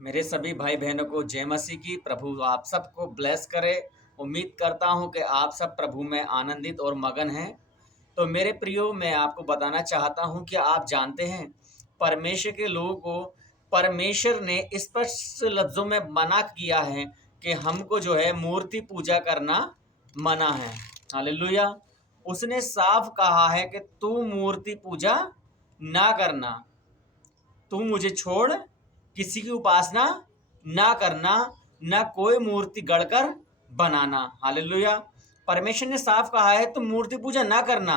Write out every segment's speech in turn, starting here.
मेरे सभी भाई बहनों को जय मसीह की। प्रभु आप सबको ब्लेस करे। उम्मीद करता हूं कि आप सब प्रभु में आनंदित और मगन हैं। तो मेरे प्रियो, मैं आपको बताना चाहता हूं कि आप जानते हैं परमेश्वर के लोगों को परमेश्वर ने स्पष्ट लफ्जों में मना किया है कि हमको जो है मूर्ति पूजा करना मना है। हालेलुया। उसने साफ कहा है कि तू मूर्ति पूजा ना करना, तू मुझे छोड़ किसी की उपासना ना करना, ना कोई मूर्ति गढ़कर बनाना। हालेलुया। परमेश्वर ने साफ कहा है तुम मूर्ति पूजा ना करना।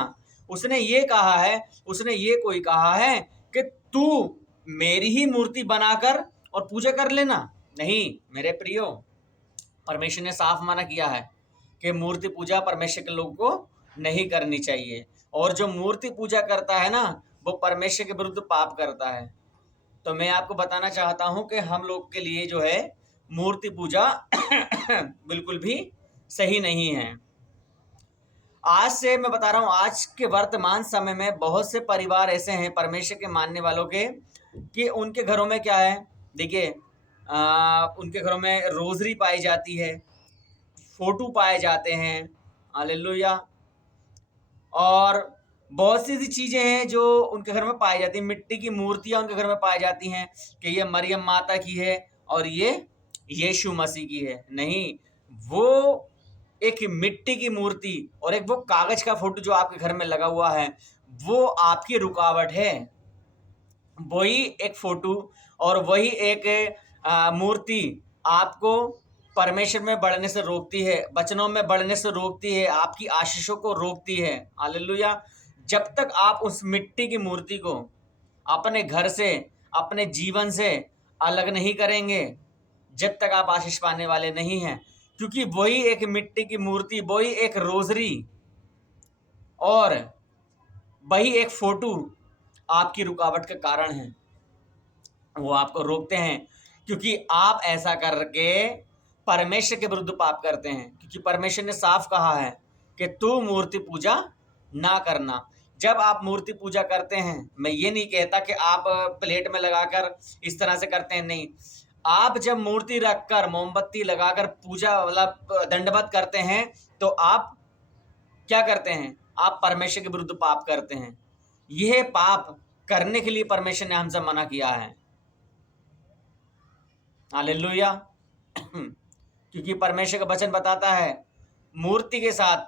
उसने ये कहा है, उसने ये कोई कहा है कि तू मेरी ही मूर्ति बनाकर और पूजा कर लेना। नहीं मेरे प्रियो, परमेश्वर ने साफ मना किया है कि मूर्ति पूजा परमेश्वर के लोगों को नहीं करनी चाहिए। और जो मूर्ति पूजा करता है ना, वो परमेश्वर के विरुद्ध पाप करता है। तो मैं आपको बताना चाहता हूं कि हम लोग के लिए जो है मूर्ति पूजा बिल्कुल भी सही नहीं है। आज से मैं बता रहा हूं, आज के वर्तमान समय में बहुत से परिवार ऐसे हैं परमेश्वर के मानने वालों के कि उनके घरों में क्या है, देखिए, उनके घरों में रोजरी पाई जाती है, फोटो पाए जाते हैं। हालेलुया। और बहुत सी ऐसी चीजें हैं जो उनके घर में पाई जाती हैं। मिट्टी की मूर्तियां उनके घर में पाई जाती हैं कि ये मरियम माता की है और ये यीशु मसीह की है। नहीं, वो एक मिट्टी की मूर्ति और एक वो कागज का फोटो जो आपके घर में लगा हुआ है, वो आपकी रुकावट है। वही एक फोटो और वही एक मूर्ति आपको परमेश्वर में बढ़ने से रोकती है, वचनों में बढ़ने से रोकती है, आपकी आशीषों को रोकती है। हालेलुया। जब तक आप उस मिट्टी की मूर्ति को अपने घर से, अपने जीवन से अलग नहीं करेंगे, जब तक आप आशीष पाने वाले नहीं हैं। क्योंकि वही एक मिट्टी की मूर्ति, वही एक रोजरी और वही एक फोटो आपकी रुकावट का कारण है। वो आपको रोकते हैं क्योंकि आप ऐसा करके परमेश्वर के विरुद्ध पाप करते हैं। क्योंकि परमेश्वर ने साफ कहा है कि तू मूर्ति पूजा ना करना। जब आप मूर्ति पूजा करते हैं, मैं ये नहीं कहता कि आप प्लेट में लगाकर इस तरह से करते हैं, नहीं। आप जब मूर्ति रखकर मोमबत्ती लगाकर पूजा मतलब दंडवत करते हैं, तो आप क्या करते हैं? आप परमेश्वर के विरुद्ध पाप करते हैं। यह पाप करने के लिए परमेश्वर ने हमसे मना किया है। हालेलुया। क्योंकि परमेश्वर का वचन बताता है मूर्ति के साथ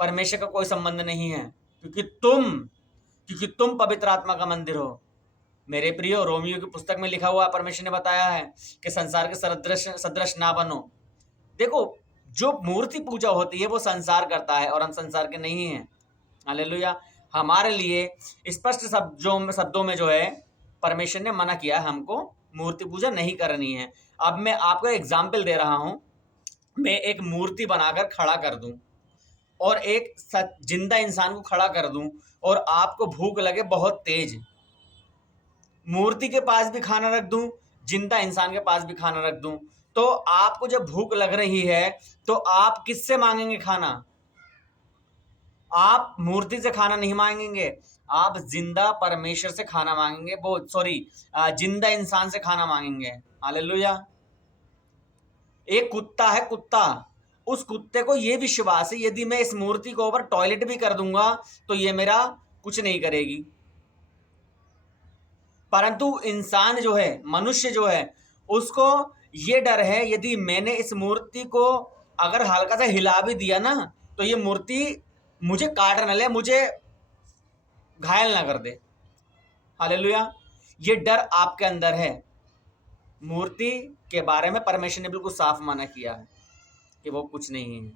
परमेश्वर का कोई संबंध नहीं है, क्योंकि तुम पवित्र आत्मा का मंदिर हो। मेरे प्रियो, रोमियो की पुस्तक में लिखा हुआ परमेश्वर ने बताया है कि संसार के सदृश सदृश ना बनो। देखो, जो मूर्ति पूजा होती है वो संसार करता है और हम संसार के नहीं हैं। हालेलुया। हमारे लिए स्पष्ट शब्दों में जो है परमेश्वर ने मना किया है हमको मूर्ति पूजा नहीं करनी है। अब मैं आपको एग्जाम्पल दे रहा हूं। मैं एक मूर्ति बनाकर खड़ा कर दूं और एक जिंदा इंसान को खड़ा कर दूं और आपको भूख लगे बहुत तेज, मूर्ति के पास भी खाना रख दूं, जिंदा इंसान के पास भी खाना रख दूं, तो आपको जब भूख लग रही है तो आप किससे मांगेंगे खाना? आप मूर्ति से खाना नहीं मांगेंगे, आप जिंदा परमेश्वर से खाना मांगेंगे, वो सॉरी, जिंदा इंसान से खाना मांगेंगे। हालेलुया। एक कुत्ता है, कुत्ता, उस कुत्ते को ये विश्वास है यदि मैं इस मूर्ति को ऊपर टॉयलेट भी कर दूंगा तो ये मेरा कुछ नहीं करेगी। परंतु इंसान जो है, मनुष्य जो है, उसको ये डर है यदि मैंने इस मूर्ति को अगर हल्का सा हिला भी दिया ना, तो ये मूर्ति मुझे काट न ले, मुझे घायल ना कर दे। हालेलुया। ये डर आपके अंदर है। मूर्ति के बारे में परमेश्वर ने बिल्कुल साफ मना किया है कि वो कुछ नहीं है।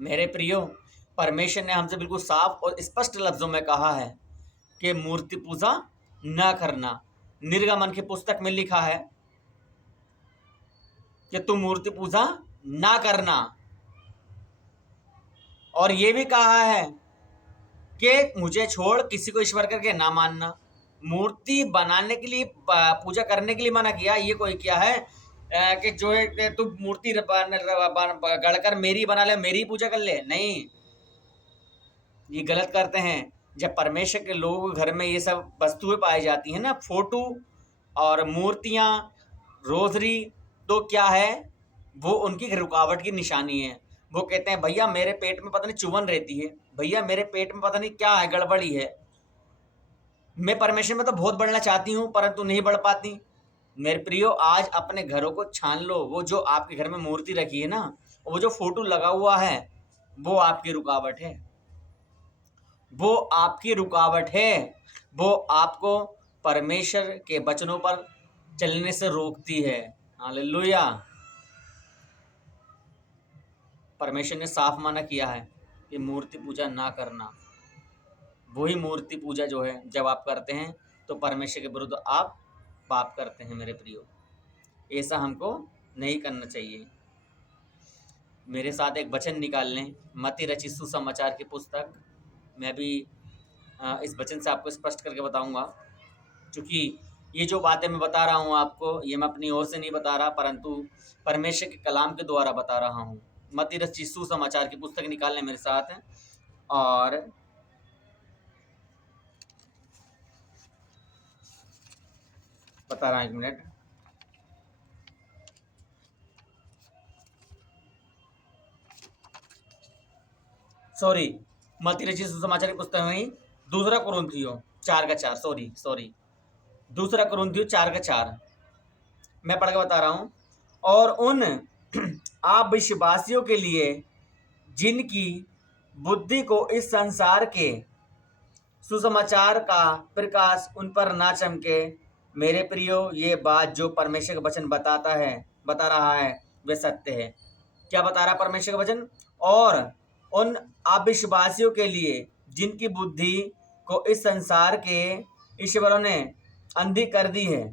मेरे प्रियो, परमेश्वर ने हमसे बिल्कुल साफ और स्पष्ट लफ्जों में कहा है कि मूर्ति पूजा न करना। निर्गमन की पुस्तक में लिखा है कि तुम मूर्ति पूजा ना करना। और ये भी कहा है कि मुझे छोड़ किसी को ईश्वर करके ना मानना। मूर्ति बनाने के लिए, पूजा करने के लिए मना किया। ये कोई क्या है कि जो है कि तू मूर्ति गढ़कर मेरी बना ले, मेरी पूजा कर ले? नहीं, ये गलत करते हैं। जब परमेश्वर के लोगों के घर में ये सब वस्तुएं पाई जाती हैं ना, फोटो और मूर्तियां रोजरी तो क्या है, वो उनकी रुकावट की निशानी है। वो कहते हैं भैया मेरे पेट में पता नहीं चुभन रहती है, भैया मेरे पेट में पता नहीं क्या है, गड़बड़ी है, मैं परमेश्वर में तो बहुत बढ़ना चाहती हूँ परंतु नहीं बढ़ पाती। मेरे प्रियो, आज अपने घरों को छान लो। वो जो आपके घर में मूर्ति रखी है ना, वो जो फोटो लगा हुआ है, वो आपकी रुकावट है, वो आपकी रुकावट है। वो आपको परमेश्वर के वचनों पर चलने से रोकती है। हालेलुया। परमेश्वर ने साफ मना किया है कि मूर्ति पूजा ना करना। वही मूर्ति पूजा जो है जब आप करते हैं तो परमेश्वर के विरुद्ध आप पाप करते हैं मेरे प्रियो। ऐसा हमको नहीं करना चाहिए। मेरे साथ एक वचन निकाल लें, मत्ती रचित सुसमाचार की पुस्तक। मैं भी इस वचन से आपको स्पष्ट करके बताऊंगा, क्योंकि ये जो बातें मैं बता रहा हूँ आपको, ये मैं अपनी ओर से नहीं बता रहा परंतु परमेश्वर के कलाम के द्वारा बता रहा हूँ। मत्ती रचित सुसमाचार की पुस्तक निकाल लें मेरे साथ, और बता रहा हूँ, 1 मिनट। सॉरी, मत्ती रचित सुसमाचार की पुस्तक में दूसरा कुरिन्थियों 4:4, सॉरी, दूसरा कुरिन्थियों 4:4 मैं पढ़ के बता रहा हूँ। और उन आप विश्वासियों के लिए जिनकी बुद्धि को इस संसार के सुसमाचार का प्रकाश उन पर ना चमके, मेरे प्रियो, ये बात जो परमेश्वर का वचन बता रहा है वे सत्य है। क्या बता रहा परमेश्वर का वचन? और उन अविश्वासियों के लिए जिनकी बुद्धि को इस संसार के ईश्वरों ने अंधी कर दी है,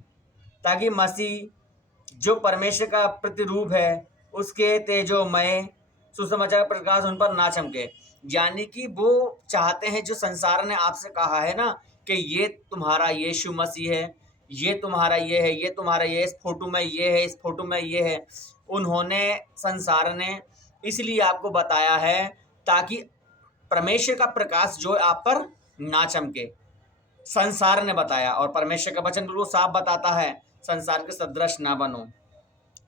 ताकि मसीह जो परमेश्वर का प्रतिरूप है उसके तेजोमय सुसमाचार का प्रकाश उन पर ना चमके। यानी कि वो चाहते हैं, जो संसार ने आपसे कहा है ना कि ये तुम्हारा यीशु मसीह है, ये तुम्हारा ये है, ये तुम्हारा ये, इस फोटो में ये है, इस फोटो में ये है, उन्होंने, संसार ने इसलिए आपको बताया है ताकि परमेश्वर का प्रकाश जो आप पर ना चमके। संसार ने बताया, और परमेश्वर का वचन बिल्कुल साफ बताता है, संसार के सदृश ना बनो।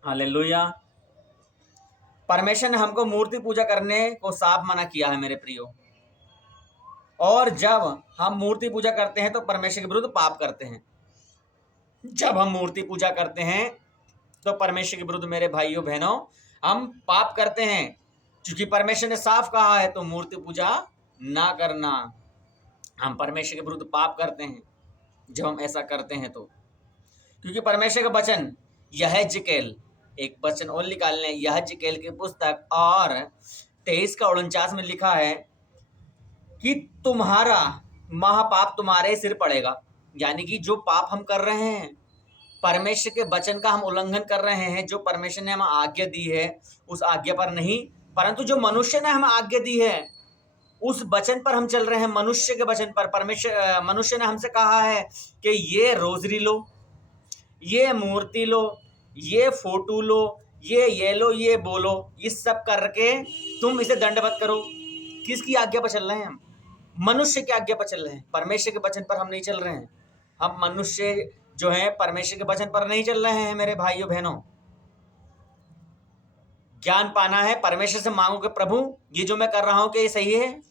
हालेलुया। परमेश्वर ने हमको मूर्ति पूजा करने को साफ मना किया है मेरे प्रियो। और जब हम मूर्ति पूजा करते हैं तो परमेश्वर के विरुद्ध पाप करते हैं। जब हम मूर्ति पूजा करते हैं तो परमेश्वर के विरुद्ध, मेरे भाइयों बहनों, हम पाप करते हैं, क्योंकि परमेश्वर ने साफ कहा है तो मूर्ति पूजा ना करना। हम परमेश्वर के विरुद्ध पाप करते हैं जब हम ऐसा करते हैं तो, क्योंकि परमेश्वर का वचन, यहेजकेल, एक वचन और निकाल लें, यहेजकेल की पुस्तक और 23:49 में लिखा है कि तुम्हारा महापाप तुम्हारे सिर पड़ेगा। यानी कि जो पाप हम कर रहे हैं, परमेश्वर के वचन का हम उल्लंघन कर रहे हैं, जो परमेश्वर ने हमें आज्ञा दी है उस आज्ञा पर नहीं, परंतु जो मनुष्य ने हमें आज्ञा दी है उस वचन पर हम चल रहे हैं, मनुष्य के वचन पर। परमेश्वर, मनुष्य ने हमसे कहा है कि ये रोजरी लो, ये मूर्ति लो, ये फोटो लो, ये लो, ये बोलो, इस सब करके तुम इसे दंडवत करो। किसकी आज्ञा पर चल रहे हैं हम? मनुष्य की आज्ञा पर चल रहे हैं, परमेश्वर के वचन पर हम नहीं चल रहे हैं। हम मनुष्य जो है परमेश्वर के वचन पर नहीं चल रहे हैं मेरे भाइयों बहनों। ज्ञान पाना है, परमेश्वर से मांगो कि प्रभु ये जो मैं कर रहा हूं कि ये सही है।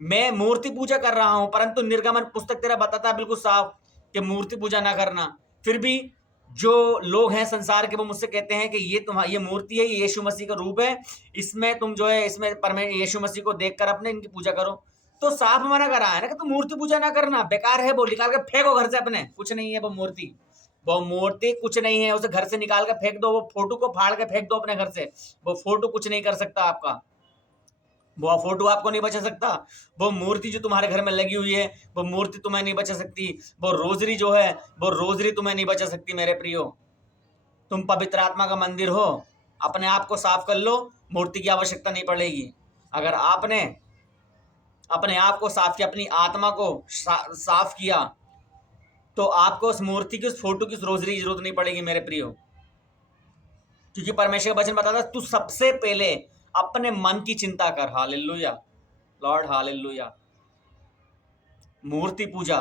मैं मूर्ति पूजा कर रहा हूं, परंतु निर्गमन पुस्तक तेरा बताता है बिल्कुल साफ कि मूर्ति पूजा ना करना। फिर भी जो लोग हैं संसार के, वो मुझसे कहते हैं कि ये मूर्ति है, ये यीशु मसीह का रूप है, इसमें तुम जो है इसमें यीशु मसीह को देखकर अपने इनकी पूजा करो। तो साफ मना करा है ना कि तुम मूर्ति पूजा ना करना, बेकार है वो, निकाल कर फेंको घर से अपने। कुछ नहीं है वो मूर्ति कुछ नहीं है, उसे घर से निकाल कर फेंक दो। वो फोटो को फाड़ के फेंक दो अपने घर से। वो फोटो कुछ नहीं कर सकता आपका, वो फोटो आपको नहीं बचा सकता। वो मूर्ति जो तुम्हारे घर में लगी हुई है, वो मूर्ति तुम्हें नहीं बचा सकती। वो रोजरी जो है, वो रोजरी तुम्हें नहीं बचा सकती मेरे प्रियो। तुम पवित्र आत्मा का मंदिर हो, अपने आप को साफ कर लो, मूर्ति की आवश्यकता नहीं पड़ेगी। अगर आपने अपने आप को साफ किया, अपनी आत्मा को साफ किया, तो आपको उस मूर्ति की, उस फोटो की, उस रोजरी की जरूरत नहीं पड़ेगी मेरे प्रियो। क्योंकि परमेश्वर का वचन बताता है, तू सबसे पहले अपने मन की चिंता कर। Hallelujah lord, hallelujah. मूर्ति पूजा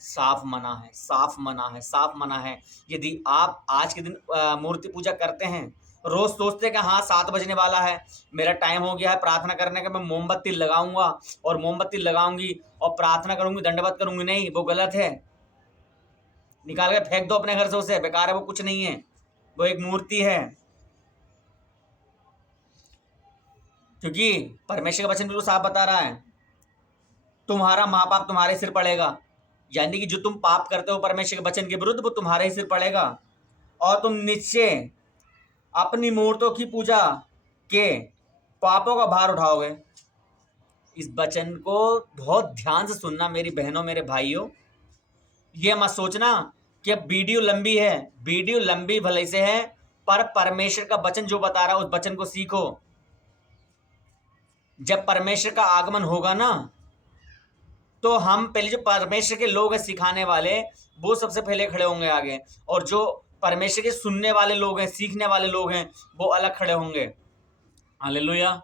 साफ मना है, साफ मना है, साफ मना है। यदि आप आज के दिन मूर्ति पूजा करते हैं, रोज सोचते हैं कि हाँ 7 बजने वाला है, मेरा टाइम हो गया है प्रार्थना करने का, मैं मोमबत्ती लगाऊंगा और मोमबत्ती लगाऊंगी और प्रार्थना करूंगी, दंडवत करूंगी, नहीं, वो गलत है। निकाल के फेंक दो अपने घर से, उसे बेकार है, वो कुछ नहीं है, वो एक मूर्ति है। क्योंकि परमेश्वर का वचन बिल्कुल साफ बता रहा है, तुम्हारा माँ बाप तुम्हारे सिर पड़ेगा। यानी कि जो तुम पाप करते हो परमेश्वर के वचन के विरुद्ध, वो तुम्हारे ही सिर पड़ेगा और तुम निश्चय अपनी मूर्तों की पूजा के पापों का भार उठाओगे। इस वचन को बहुत ध्यान से सुनना मेरी बहनों, मेरे भाइयों। ये मत सोचना कि अब वीडियो लंबी है, वीडियो लंबी भले से है, पर परमेश्वर का वचन जो बता रहा है उस वचन को सीखो। जब परमेश्वर का आगमन होगा ना, तो हम पहले जो परमेश्वर के लोग हैं सिखाने वाले, वो सबसे पहले खड़े होंगे आगे, और जो परमेश्वर के सुनने वाले लोग हैं, सीखने वाले लोग हैं, वो अलग खड़े होंगे। हालेलुया।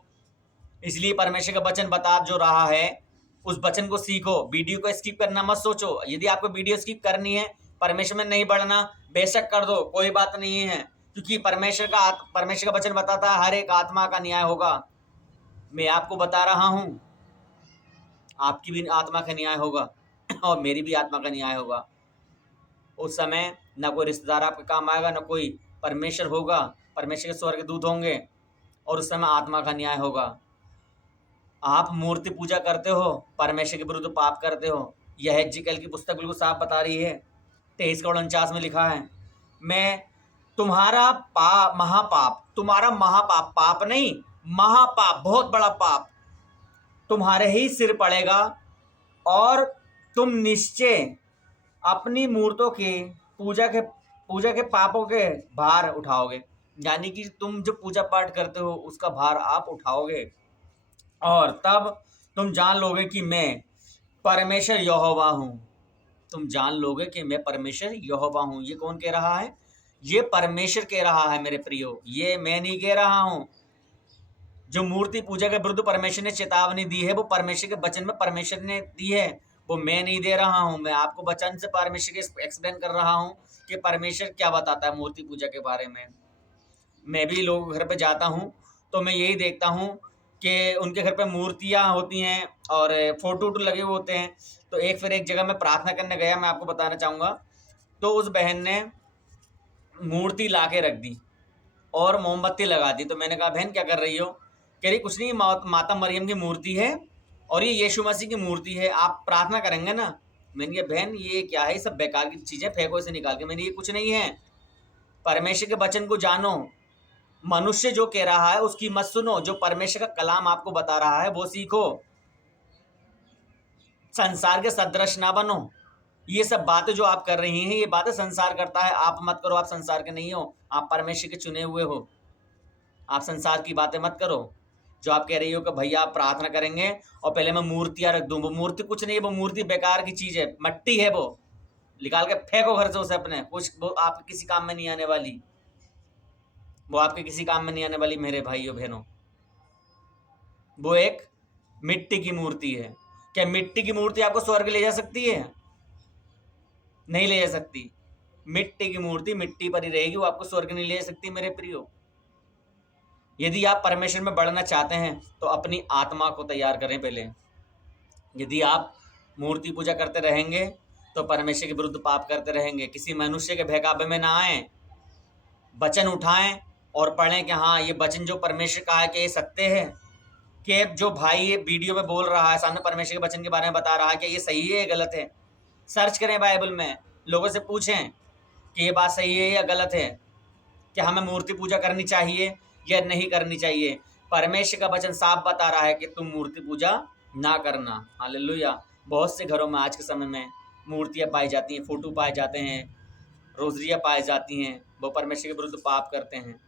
इसलिए परमेश्वर का वचन बता जो रहा है, उस वचन को सीखो। वीडियो को स्किप करना मत सोचो। यदि आपको वीडियो स्किप करनी है, परमेश्वर में नहीं बढ़ना, बेशक कर दो, कोई बात नहीं है। क्योंकि परमेश्वर का वचन बताता है हर एक आत्मा का न्याय होगा। मैं आपको बता रहा हूं, आपकी भी आत्मा का न्याय होगा और मेरी भी आत्मा का न्याय होगा। उस समय न कोई रिश्तेदार आपके काम आएगा, न कोई परमेश्वर होगा, परमेश्वर के स्वर्ग दूत होंगे, और उस समय आत्मा का न्याय होगा। आप मूर्ति पूजा करते हो, परमेश्वर के विरुद्ध पाप करते हो। यह हेजकेल की पुस्तक बिल्कुल साफ बता रही है। 23:49 में लिखा है, मैं तुम्हारा महापाप, तुम्हारा महापाप, पाप नहीं, महापाप, बहुत बड़ा पाप तुम्हारे ही सिर पड़ेगा और तुम निश्चय अपनी मूर्तों के पूजा के पापों के भार उठाओगे। यानी कि तुम जो पूजा पाठ करते हो उसका भार आप उठाओगे, और तब तुम जान लोगे कि मैं परमेश्वर यहोवा हूँ। तुम जान लोगे कि मैं परमेश्वर यहोवा हूँ। ये कौन कह रहा है? ये परमेश्वर कह रहा है मेरे प्रियो, ये मैं नहीं कह रहा हूँ। जो मूर्ति पूजा के विरुद्ध परमेश्वर ने चेतावनी दी है, वो परमेश्वर के वचन में परमेश्वर ने दी है, वो मैं नहीं दे रहा हूँ। मैं आपको वचन से परमेश्वर के एक्सप्लेन कर रहा हूँ कि परमेश्वर क्या बताता है मूर्ति पूजा के बारे में। मैं भी लोगों के घर पे जाता हूँ तो मैं यही देखता हूँ कि उनके घर पे मूर्तियाँ होती हैं और फोटो वोटो लगे हुए होते हैं। तो एक जगह मैं प्रार्थना करने गया, मैं आपको बताना चाहूँगा। तो उस बहन ने मूर्ति ला के रख दी और मोमबत्ती लगा दी। तो मैंने कहा, बहन क्या कर रही हो? कह रही, कुछ नहीं, माता मरियम की मूर्ति है और ये यीशु मसीह की मूर्ति है, आप प्रार्थना करेंगे ना? मैंने कहा, बहन ये क्या है, सब बेकार की चीज़ें, फेंको इसे निकाल के। मैंने, ये कुछ नहीं है, परमेश्वर के वचन को जानो। मनुष्य जो कह रहा है उसकी मत सुनो, जो परमेश्वर का कलाम आपको बता रहा है वो सीखो। संसार के सदृश ना बनो। ये सब बातें जो आप कर रही हैं, ये बातें संसार करता है, आप मत करो। आप संसार के नहीं हो, आप परमेश्वर के चुने हुए हो। आप संसार की बातें मत करो। जो आप कह रही हो कि भैया आप प्रार्थना करेंगे और पहले मैं मूर्तियां रख दूं, वो मूर्ति कुछ नहीं है, वो मूर्ति बेकार की चीज है, मट्टी है, वो निकाल के फेंको घर से उसे अपने। कुछ वो आपके किसी काम में नहीं आने वाली, वो आपके किसी काम में नहीं आने वाली मेरे भाइयों बहनों। वो एक मिट्टी की मूर्ति है। क्या मिट्टी की मूर्ति आपको स्वर्ग ले जा सकती है? नहीं ले जा सकती। मिट्टी की मूर्ति मिट्टी पर ही रहेगी, वो आपको स्वर्ग नहीं ले जा सकती मेरे प्रियो। यदि आप परमेश्वर में बढ़ना चाहते हैं तो अपनी आत्मा को तैयार करें पहले। यदि आप मूर्ति पूजा करते रहेंगे तो परमेश्वर के विरुद्ध पाप करते रहेंगे। किसी मनुष्य के बहकावे में ना आए, वचन उठाएं और पढ़ें कि हाँ ये वचन जो परमेश्वर का है कि ये सत्य है, कि जो भाई ये वीडियो में बोल रहा है, सामने परमेश्वर के वचन के बारे में बता रहा है, कि ये सही है या गलत है। सर्च करें बाइबल में, लोगों से पूछें कि ये बात सही है या गलत है, कि हमें मूर्ति पूजा करनी चाहिए या नहीं करनी चाहिए। परमेश्वर का वचन साफ बता रहा है कि तुम मूर्ति पूजा ना करना। हालेलुया। बहुत से घरों में आज के समय में मूर्तियाँ पाई जाती हैं, फोटो पाए जाते हैं, रोजरियाँ पाई जाती हैं। वो परमेश्वर के विरुद्ध पाप करते हैं,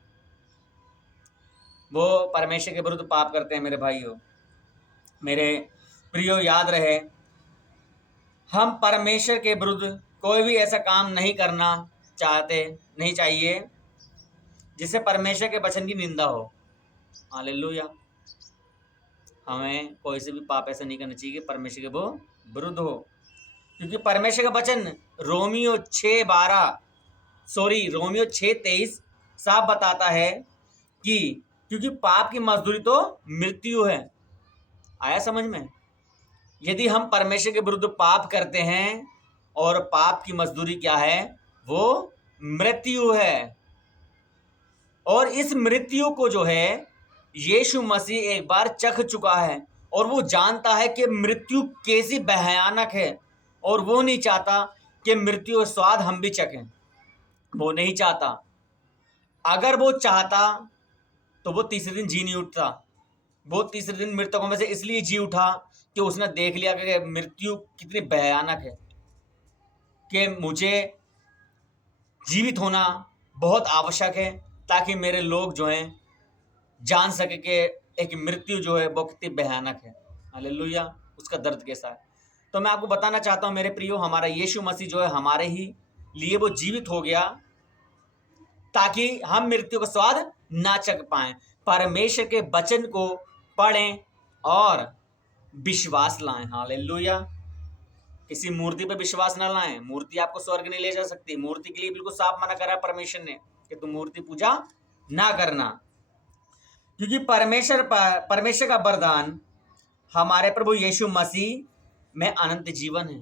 वो परमेश्वर के विरुद्ध पाप करते हैं मेरे भाइयों, मेरे प्रियो। याद रहे, हम परमेश्वर के विरुद्ध कोई भी ऐसा काम नहीं करना चाहते, नहीं चाहिए जिससे परमेश्वर के वचन की निंदा हो। हालेलुया। हमें कोई से भी पाप ऐसा नहीं करना चाहिए कि परमेश्वर के वो विरुद्ध हो। क्योंकि परमेश्वर का वचन रोमियो 6:23 साफ बताता है कि क्योंकि पाप की मजदूरी तो मृत्यु है। आया समझ में? यदि हम परमेश्वर के विरुद्ध पाप करते हैं और पाप की मजदूरी क्या है? वो मृत्यु है। और इस मृत्यु को जो है यीशु मसीह एक बार चख चुका है और वो जानता है कि मृत्यु कैसी भयानक है, और वो नहीं चाहता कि मृत्यु का स्वाद हम भी चखें। वो नहीं चाहता। अगर वो चाहता तो वो तीसरे दिन जी नहीं उठता। वो तीसरे दिन मृतकों में से इसलिए जी उठा कि उसने देख लिया कि मृत्यु कितनी भयानक है, कि मुझे जीवित होना बहुत आवश्यक है ताकि मेरे लोग जो हैं जान सके कि एक मृत्यु जो है वो कितनी भयानक है। हालेलुया, उसका दर्द कैसा है। तो मैं आपको बताना चाहता हूँ मेरे प्रियो, हमारा यीशु मसीह जो है हमारे ही लिए वो जीवित हो गया ताकि हम मृत्यु का स्वाद ना चख पाएं। परमेश्वर के वचन को पढ़ें और विश्वास लाएं। हालेलुया। किसी मूर्ति पर विश्वास ना लाएं। मूर्ति आपको स्वर्ग नहीं ले जा सकती। मूर्ति के लिए बिल्कुल साफ मना करा परमेश्वर ने कि तुम मूर्ति पूजा ना करना, क्योंकि परमेश्वर का वरदान हमारे प्रभु यीशु मसीह में अनंत जीवन है।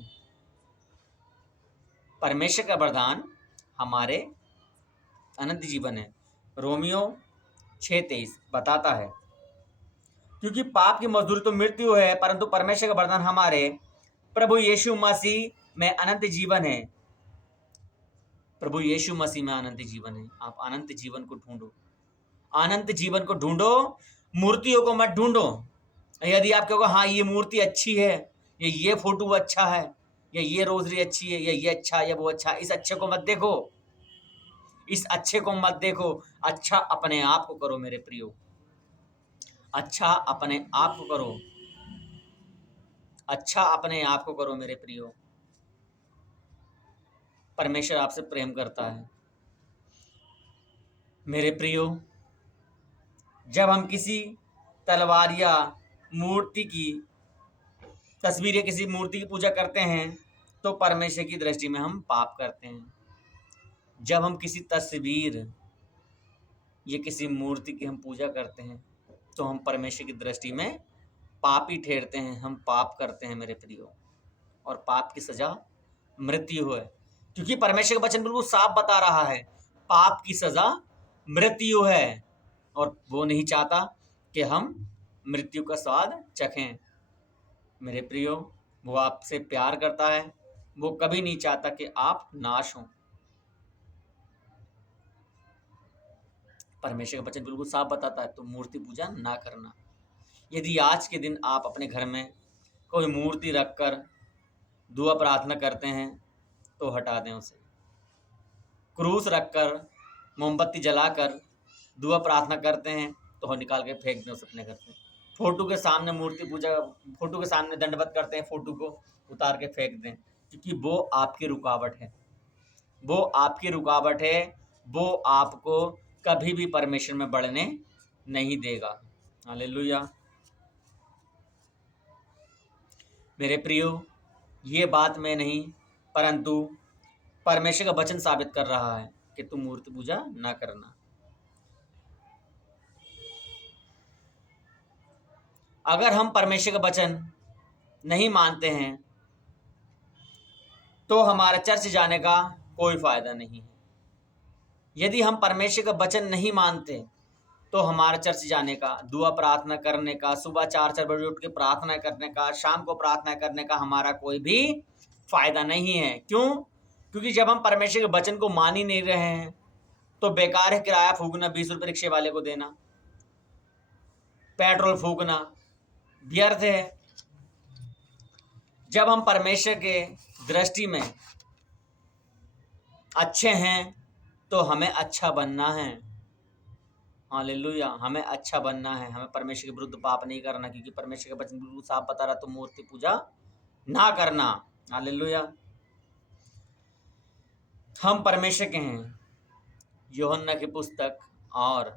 परमेश्वर का वरदान हमारे अनंत जीवन है। रोमियो 6:23 बताता है, क्योंकि पाप की मजदूरी तो मृत्यु है, परंतु परमेश्वर का वरदान हमारे प्रभु यीशु मसीह में अनंत जीवन है। प्रभु यीशु मसीह में अनंत जीवन है। आप अनंत जीवन को ढूंढो। अनंत जीवन को ढूंढो, मूर्तियों को मत ढूंढो। यदि आप कहोगे हाँ ये मूर्ति अच्छी है, ये फोटो अच्छा है, या ये रोजरी अच्छी है, या ये अच्छा या वो अच्छा, इस अच्छे को मत देखो। इस अच्छे को मत देखो। अच्छा अपने आप को करो मेरे प्रियो। अच्छा अपने आप को करो। अच्छा अपने आप को करो मेरे प्रियो। परमेश्वर आपसे प्रेम करता है मेरे प्रियो। जब हम किसी तलवार या मूर्ति की तस्वीर या किसी मूर्ति की पूजा करते हैं तो परमेश्वर की दृष्टि में हम पाप करते हैं। जब हम किसी तस्वीर या किसी मूर्ति की हम पूजा करते हैं तो हम परमेश्वर की दृष्टि में पापी ठहरते हैं। हम पाप करते हैं मेरे प्रियो, और पाप की सजा मृत्यु है। क्योंकि परमेश्वर का वचन बिल्कुल साफ बता रहा है, पाप की सजा मृत्यु है, और वो नहीं चाहता कि हम मृत्यु का स्वाद चखें मेरे प्रियो। वो आपसे प्यार करता है। वो कभी नहीं चाहता कि आप नाश हों। परमेश्वर का वचन बिल्कुल साफ बताता है, तो मूर्ति पूजा ना करना। यदि आज के दिन आप अपने घर में कोई मूर्ति रखकर दुआ प्रार्थना करते हैं तो हटा दें उसे। क्रूस रखकर, मोमबत्ती जलाकर दुआ प्रार्थना करते हैं तो निकाल के फेंक दें उसे अपने घर से। फोटो के सामने मूर्ति पूजा, फोटो के सामने दंडवत करते हैं, फोटो को उतार के फेंक दें, क्योंकि वो आपकी रुकावट है। वो आपकी रुकावट है। वो आपको कभी भी परमेश्वर में बढ़ने नहीं देगा। हालेलुया मेरे प्रियो, ये बात मैं नहीं परंतु परमेश्वर का वचन साबित कर रहा है कि तुम मूर्ति पूजा ना करना। अगर हम परमेश्वर का वचन नहीं मानते हैं तो हमारा चर्च जाने का कोई फायदा नहीं है। यदि हम परमेश्वर का वचन नहीं मानते तो हमारा चर्च जाने का, दुआ प्रार्थना करने का, सुबह 4 बजे उठ के प्रार्थना करने का, शाम को प्रार्थना करने का हमारा कोई भी फायदा नहीं है। क्यों? क्योंकि जब हम परमेश्वर के वचन को मान ही नहीं रहे हैं तो बेकार है किराया फूकना, 20 रुपये रिक्शे वाले को देना, पेट्रोल फूकना व्यर्थ है। जब हम परमेश्वर के दृष्टि में अच्छे हैं तो हमें अच्छा बनना है। हालेलुया, हमें अच्छा बनना है। हमें परमेश्वर के विरुद्ध पाप नहीं करना, क्योंकि परमेश्वर का वचन बिल्कुल साफ बता रहा तो मूर्ति पूजा ना करना। हालेलुया, हम परमेश्वर के हैं। यूहन्ना की पुस्तक और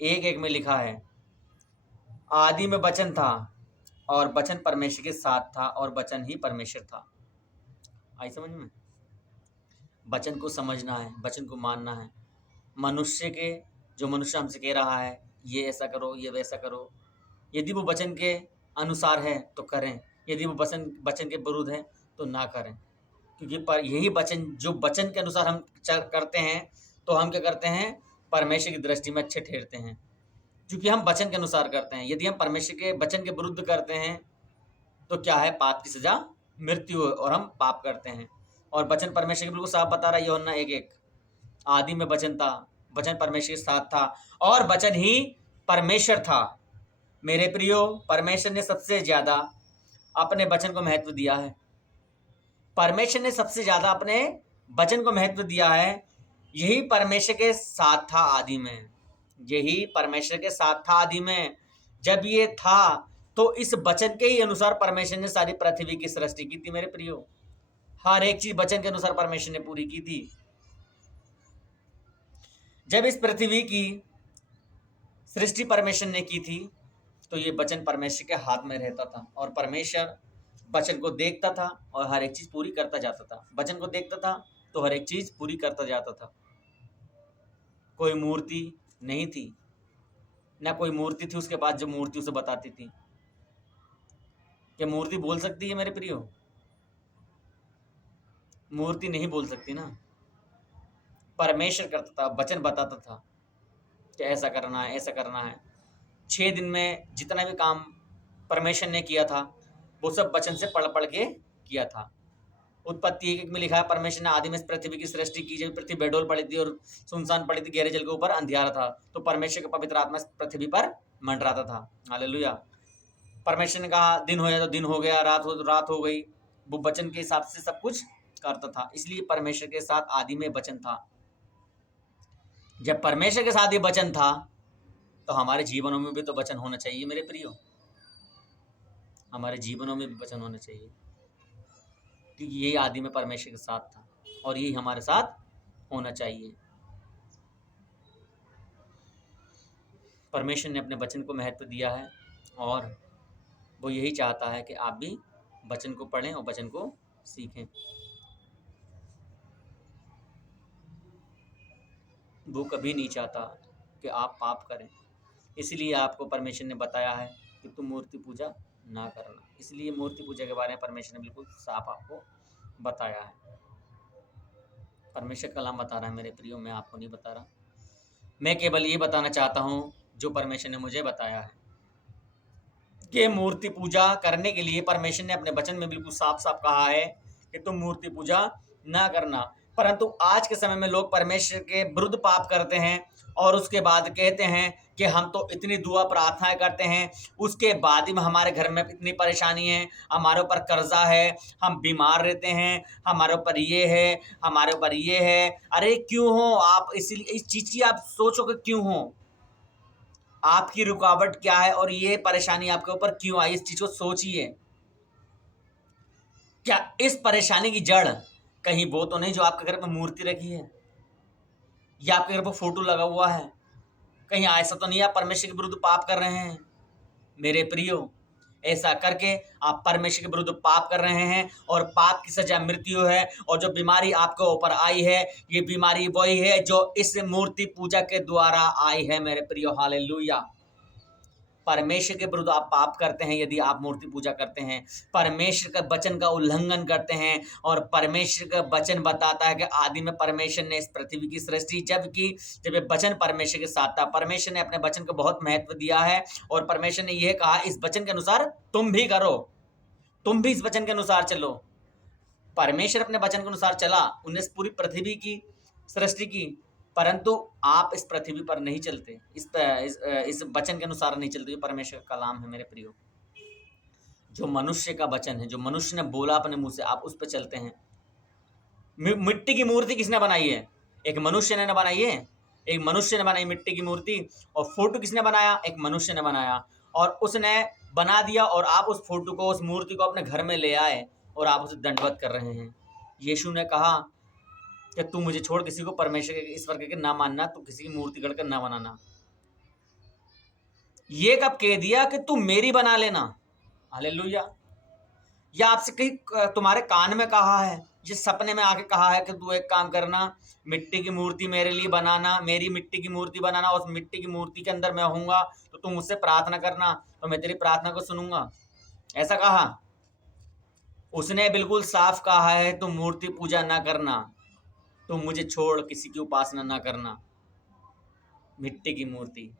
1:1 में लिखा है, आदि में वचन था और वचन परमेश्वर के साथ था और वचन ही परमेश्वर था। आई समझ में? वचन को समझना है, वचन को मानना है। मनुष्य के जो मनुष्य हमसे कह रहा है ये ऐसा करो, ये वैसा करो, यदि वो वचन के अनुसार है तो करें, यदि वो वचन वचन के विरुद्ध है तो ना करें। क्योंकि पर यही वचन जो वचन के अनुसार हम करते हैं तो हम क्या करते हैं, परमेश्वर की दृष्टि में अच्छे ठहरते हैं, क्योंकि हम वचन के अनुसार करते हैं। यदि हम परमेश्वर के वचन के विरुद्ध करते हैं तो क्या है, पाप की सजा मृत्यु है और हम पाप करते हैं। और वचन परमेश्वर के बिल्कुल साफ बता रहा है, यूहन्ना 1:1, आदि में वचन था, वचन परमेश्वर के साथ था और वचन ही परमेश्वर था। मेरे प्रियो, परमेश्वर ने सबसे ज्यादा अपने वचन को महत्व दिया है। परमेश्वर ने सबसे ज्यादा अपने वचन को महत्व दिया है। यही परमेश्वर के साथ था आदि में, यही परमेश्वर के साथ था आदि में। जब ये था तो इस वचन के ही अनुसार परमेश्वर ने सारी पृथ्वी की सृष्टि की थी। मेरे प्रियो, हर एक चीज वचन के अनुसार परमेश्वर ने पूरी की थी। जब इस पृथ्वी की सृष्टि परमेश्वर ने की थी तो ये वचन परमेश्वर के हाथ में रहता था और परमेश्वर वचन को देखता था और हर एक चीज पूरी करता जाता था। वचन को देखता था तो हर एक चीज पूरी करता जाता था। कोई मूर्ति नहीं थी, ना कोई मूर्ति थी उसके पास जो मूर्ति उसे बताती थी। क्या मूर्ति बोल सकती है? मेरे प्रियो, मूर्ति नहीं बोल सकती ना। परमेश्वर करता था, वचन बताता था कि ऐसा करना है, ऐसा करना है। 6 दिन में जितना भी काम परमेश्वर ने किया था वो सब वचन से पढ़ पढ़ के किया था। उत्पत्ति 1:1 में लिखा है, परमेश्वर ने आदि में पृथ्वी की सृष्टि की। जब पृथ्वी बेडोल पड़ी थी और सुनसान पड़ी थी, गहरे जल के ऊपर अंधियारा था, तो परमेश्वर का पवित्र आत्मा पृथ्वी पर मंडराता था। हालेलुया। परमेश्वर ने कहा दिन हो जाए तो दिन हो गया, रात हो तो रात हो गई। वो वचन के हिसाब से सब कुछ करता था। इसलिए परमेश्वर के साथ आदि में वचन था। जब परमेश्वर के साथ ये वचन था तो हमारे जीवनों में भी तो वचन होना चाहिए। मेरे प्रियो, हमारे जीवनों में भी वचन होना चाहिए, क्योंकि यही आदि में परमेश्वर के साथ था और यही हमारे साथ होना चाहिए। परमेश्वर ने अपने वचन को महत्व दिया है और वो यही चाहता है कि आप भी वचन को पढ़ें और वचन को सीखें। वो कभी नहीं चाहता कि आप पाप करें। इसलिए आपको परमेश्वर ने बताया है कि तुम मूर्ति पूजा ना करना। इसलिए मूर्ति पूजा के बारे में परमेश्वर ने बिल्कुल साफ आपको बताया है। परमेश्वर कलाम बता रहा है मेरे प्रियो, मैं आपको नहीं बता रहा। मैं केवल ये बताना चाहता हूँ जो परमेश्वर ने मुझे बताया है कि मूर्ति पूजा करने के लिए परमेश्वर ने अपने वचन में बिल्कुल साफ साफ कहा है कि तुम मूर्ति पूजा ना करना। परंतु आज के समय में लोग परमेश्वर के विरुद्ध पाप करते हैं और उसके बाद कहते हैं कि हम तो इतनी दुआ प्रार्थनाएं करते हैं, उसके बाद ही हमारे घर में इतनी परेशानी है, हमारे ऊपर कर्जा है, हम बीमार रहते हैं, हमारे ऊपर ये है, हमारे ऊपर ये है। अरे क्यों हो आप? इसीलिए इस चीज की आप सोचो कि क्यों हो, आपकी रुकावट क्या है और ये परेशानी आपके ऊपर क्यों आई, इस चीज को सोचिए। क्या इस परेशानी की जड़ कहीं वो तो नहीं जो आपके घर में मूर्ति रखी है या आपके घर पर फोटो लगा हुआ है? कहीं ऐसा तो नहीं आप परमेश्वर के विरुद्ध पाप कर रहे हैं? मेरे प्रियो, ऐसा करके आप परमेश्वर के विरुद्ध पाप कर रहे हैं और पाप की सजा मृत्यु है। और जो बीमारी आपके ऊपर आई है, ये बीमारी वही है जो इस मूर्ति पूजा के द्वारा आई है। मेरे प्रियो, हालेलुया। परमेश्वर के विरुद्ध आप पाप करते हैं यदि आप मूर्ति पूजा करते हैं, परमेश्वर का वचन का उल्लंघन करते हैं। और परमेश्वर का वचन बताता है कि आदि में परमेश्वर ने इस पृथ्वी की सृष्टि जबकि जब ये वचन परमेश्वर के साथ था, परमेश्वर ने अपने वचन को बहुत महत्व दिया है और परमेश्वर ने यह कहा इस वचन के अनुसार तुम भी करो, तुम भी इस वचन के अनुसार चलो। परमेश्वर अपने वचन के अनुसार चला, उन्हें पूरी पृथ्वी की सृष्टि की, परंतु आप इस पृथ्वी पर नहीं चलते, इस वचन के अनुसार नहीं चलते। जो परमेश्वर का कलाम है मेरे प्रियो, जो मनुष्य का वचन है, जो मनुष्य ने बोला अपने मुंह से, आप उस पर चलते हैं। मिट्टी की मूर्ति किसने बनाई है? एक मनुष्य ने बनाई है। एक मनुष्य ने बनाई मिट्टी की मूर्ति। और फोटो किसने बनाया? एक मनुष्य ने बनाया और उसने बना दिया। और आप उस फोटो को, उस मूर्ति को अपने घर में ले आए और आप उसे दंडवत कर रहे हैं। यीशु ने कहा कि तू मुझे छोड़ किसी को परमेश्वर के ईश्वर के ना मानना, तू किसी की मूर्ति गढ़कर ना बनाना। ये कब कह दिया कि तू मेरी बना लेना? हालेलुया। या आपसे कहीं तुम्हारे कान में कहा है ये सपने में आके कहा है कि तू एक काम करना, मिट्टी की मूर्ति मेरे लिए बनाना, मेरी मिट्टी की मूर्ति बनाना, उस मिट्टी की मूर्ति के अंदर मैं होऊंगा, तो तुम मुझसे प्रार्थना करना, तो मैं तेरी प्रार्थना को सुनूंगा, ऐसा कहा। उसने बिल्कुल साफ कहा है तुम मूर्ति पूजा ना करना, तुम मुझे छोड़ किसी की उपासना ना करना। मिट्टी की मूर्ति,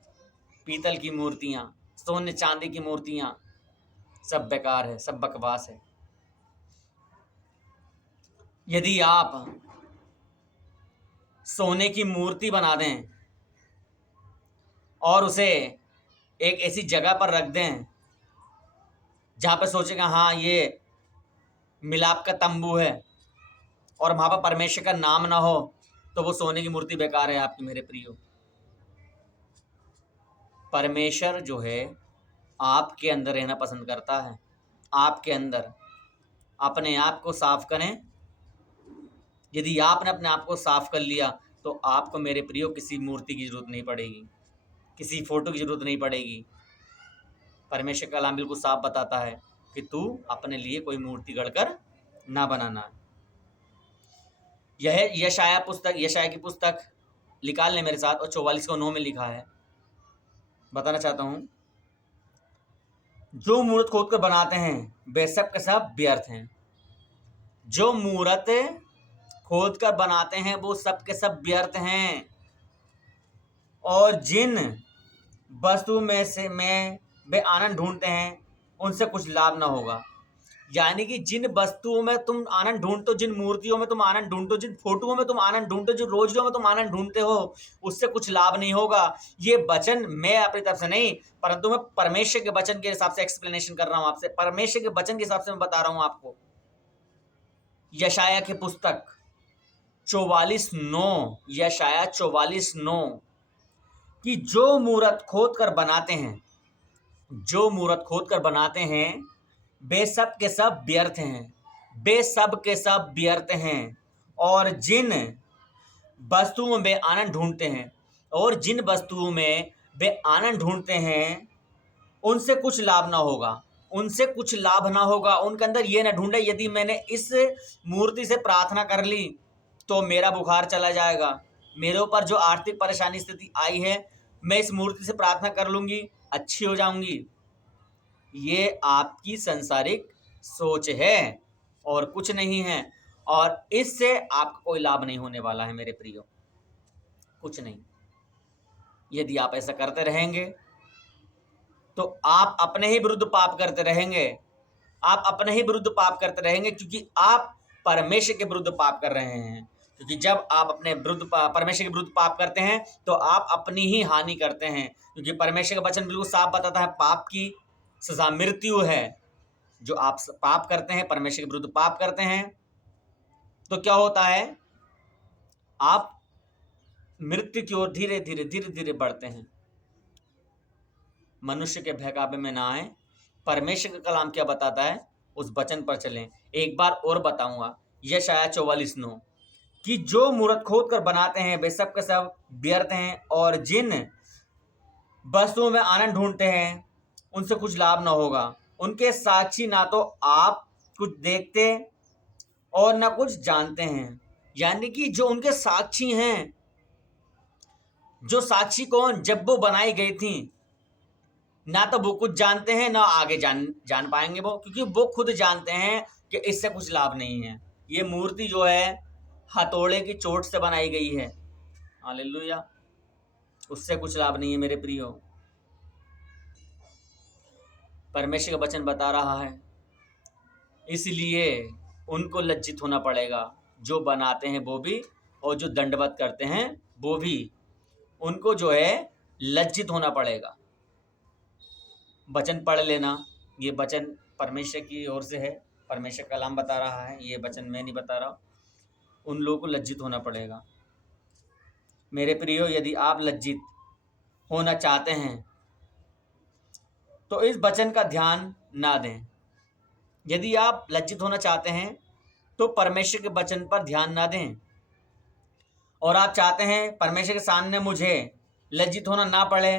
पीतल की मूर्तियां, सोने चांदी की मूर्तियां, सब बेकार है, सब बकवास है। यदि आप सोने की मूर्ति बना दें और उसे एक ऐसी जगह पर रख दें जहाँ पर सोचेगा हाँ ये मिलाप का तंबू है, और वहाँ पर परमेश्वर का नाम ना हो, तो वो सोने की मूर्ति बेकार है आपकी मेरे प्रियो। परमेश्वर जो है आपके अंदर रहना पसंद करता है। आपके अंदर अपने आप को साफ करें। यदि आपने अपने आप को साफ कर लिया तो आपको मेरे प्रियो किसी मूर्ति की जरूरत नहीं पड़ेगी, किसी फोटो की जरूरत नहीं पड़ेगी। परमेश्वर का कलाम बिल्कुल साफ बताता है कि तू अपने लिए कोई मूर्ति गढ़कर ना बनाना। यह यशाया पुस्तक, यशाया की पुस्तक निकाल लें मेरे साथ, और 44:9 में लिखा है, बताना चाहता हूं, जो मूर्त खोद कर बनाते हैं वे सब के सब व्यर्थ हैं। जो मूर्त खोद कर बनाते हैं वो सब के सब व्यर्थ हैं, और जिन वस्तु में वे आनंद ढूंढते हैं उनसे कुछ लाभ ना होगा। यानी कि जिन वस्तुओं में तुम आनंद ढूंढते हो, जिन मूर्तियों में तुम आनंद ढूंढते हो, जिन फोटोओं में तुम आनंद ढूंढते हो, जो रोजों में तुम आनंद ढूंढते हो, उससे कुछ लाभ नहीं होगा। ये वचन मैं अपनी तरफ से नहीं, परंतु मैं परमेश्वर के वचन के हिसाब से एक्सप्लेनेशन कर रहा हूं आपसे। परमेश्वर के वचन के हिसाब से मैं बता रहा हूं आपको। यशाया की पुस्तक 44:9, यशाया 44:9, कि जो मूर्त खोद कर बनाते हैं, जो मूर्त खोद कर बनाते हैं वे सब के सब व्यर्थ हैं, वे सब के सब व्यर्थ हैं। और जिन वस्तुओं में आनंद ढूंढते हैं, और जिन वस्तुओं में वे आनंद ढूंढते हैं उनसे कुछ लाभ ना होगा, उनसे कुछ लाभ ना होगा। उनके अंदर ये ना ढूंढे यदि मैंने इस मूर्ति से प्रार्थना कर ली तो मेरा बुखार चला जाएगा, मेरे ऊपर जो आर्थिक परेशानी स्थिति आई है मैं इस मूर्ति से प्रार्थना कर लूंगी, अच्छी हो जाऊंगी। ये आपकी संसारिक सोच है और कुछ नहीं है, और इससे आपको कोई लाभ नहीं होने वाला है मेरे प्रियो, कुछ नहीं। यदि आप ऐसा करते रहेंगे तो आप अपने ही विरुद्ध पाप करते रहेंगे, आप अपने ही विरुद्ध पाप करते रहेंगे, क्योंकि आप परमेश्वर के विरुद्ध पाप कर रहे हैं। क्योंकि जब आप अपने विरुद्ध परमेश्वर के विरुद्ध पाप करते हैं तो आप अपनी ही हानि करते हैं, क्योंकि परमेश्वर का वचन बिल्कुल साफ बताता है पाप की सजा मृत्यु है। जो आप पाप करते हैं, परमेश्वर के विरुद्ध पाप करते हैं, तो क्या होता है, आप मृत्यु की ओर धीरे धीरे धीरे धीरे बढ़ते हैं। मनुष्य के बहकावे में ना आए, परमेश्वर का कलाम क्या बताता है उस वचन पर चलें। एक बार और बताऊंगा, यशाया 44:9, कि जो मूर्त खोद कर बनाते हैं वे सब के सब व्यर्थ हैं, और जिन वस्तुओं में आनंद ढूंढते हैं उनसे कुछ लाभ ना होगा। उनके साक्षी ना तो आप कुछ देखते और ना कुछ जानते हैं। यानी कि जो उनके साक्षी हैं, जो साक्षी कौन, जब वो बनाई गई थी, ना तो वो कुछ जानते हैं ना आगे जान पाएंगे वो, क्योंकि वो खुद जानते हैं कि इससे कुछ लाभ नहीं है। ये मूर्ति जो है हथौड़े की चोट से बनाई गई है, हालेलुया, उससे कुछ लाभ नहीं है मेरे प्रियो। परमेश्वर का वचन बता रहा है, इसलिए उनको लज्जित होना पड़ेगा, जो बनाते हैं वो भी और जो दंडवत करते हैं वो भी, उनको जो है लज्जित होना पड़ेगा। वचन पढ़ लेना, ये वचन परमेश्वर की ओर से है, परमेश्वर का कलाम बता रहा है, ये वचन मैं नहीं बता रहा। उन लोगों को लज्जित होना पड़ेगा मेरे प्रियो। यदि आप लज्जित होना चाहते हैं तो इस वचन का ध्यान ना दें। यदि आप लज्जित होना चाहते हैं तो परमेश्वर के वचन पर ध्यान ना दें, और आप चाहते हैं परमेश्वर के सामने मुझे लज्जित होना ना पड़े,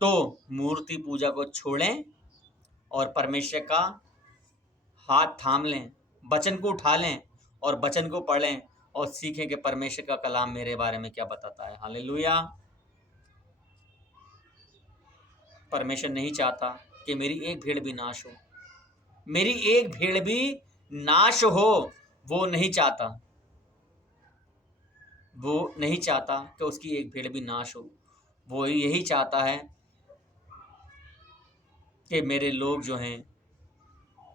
तो मूर्ति पूजा को छोड़ें और परमेश्वर का हाथ थाम लें, वचन को उठा लें और वचन को पढ़ें और सीखें कि परमेश्वर का कलाम मेरे बारे में क्या बताता है। हालेलुया। परमेश्वर नहीं चाहता कि मेरी एक भेड़ भी नाश हो, मेरी एक भेड़ भी नाश हो। वो नहीं चाहता, वो नहीं चाहता कि उसकी एक भेड़ भी नाश हो। वो यही चाहता है कि मेरे लोग जो हैं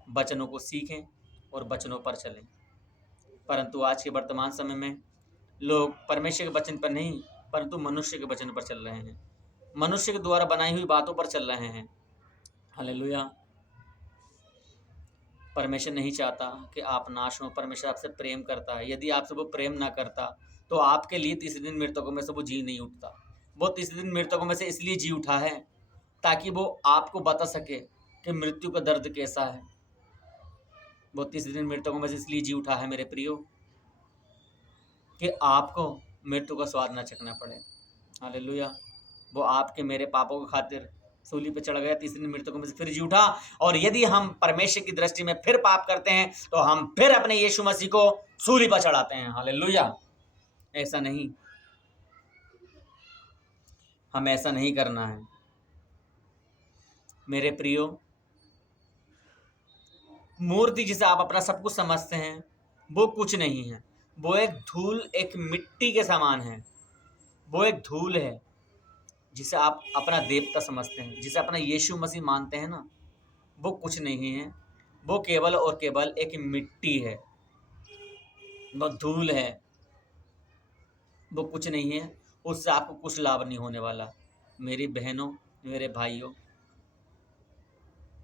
वचनों को सीखें और वचनों पर चलें। परंतु आज के वर्तमान समय में लोग परमेश्वर के वचन पर नहीं, परंतु मनुष्य के वचन पर चल रहे हैं, मनुष्य के द्वारा बनाई हुई बातों पर चल रहे हैं। हालेलुया। परमेश्वर नहीं चाहता कि आप नाश हो। परमेश्वर आपसे प्रेम करता है। यदि आपसे वो प्रेम ना करता तो आपके लिए तीसरे दिन मृतकों में से वो जी नहीं उठता। वो तीसरे दिन मृतकों में से इसलिए जी उठा है ताकि वो आपको बता सके कि मृत्यु का दर्द कैसा है। वो तीसरे दिन मृतकों में से इसलिए जी उठा है मेरे प्रियो, कि आपको मृत्यु का स्वाद न चखना पड़े। हालेलुया। वो आपके मेरे पापों की खातिर सूली पे चढ़ गया, तीसरे दिन मृतकों में से फिर जी उठा। और यदि हम परमेश्वर की दृष्टि में फिर पाप करते हैं तो हम फिर अपने यीशु मसीह को सूली पर चढ़ाते हैं। हालेलुया। ऐसा नहीं, हमें ऐसा नहीं करना है मेरे प्रियो। मूर्ति जिसे आप अपना सब कुछ समझते हैं वो कुछ नहीं है। वो एक धूल, एक मिट्टी के समान है। वो एक धूल है जिसे आप अपना देवता समझते हैं, जिसे अपना यीशु मसीह मानते हैं ना, वो कुछ नहीं है। वो केवल और केवल एक मिट्टी है, वो धूल है, वो कुछ नहीं है। उससे आपको कुछ लाभ नहीं होने वाला। मेरी बहनों, मेरे भाइयों,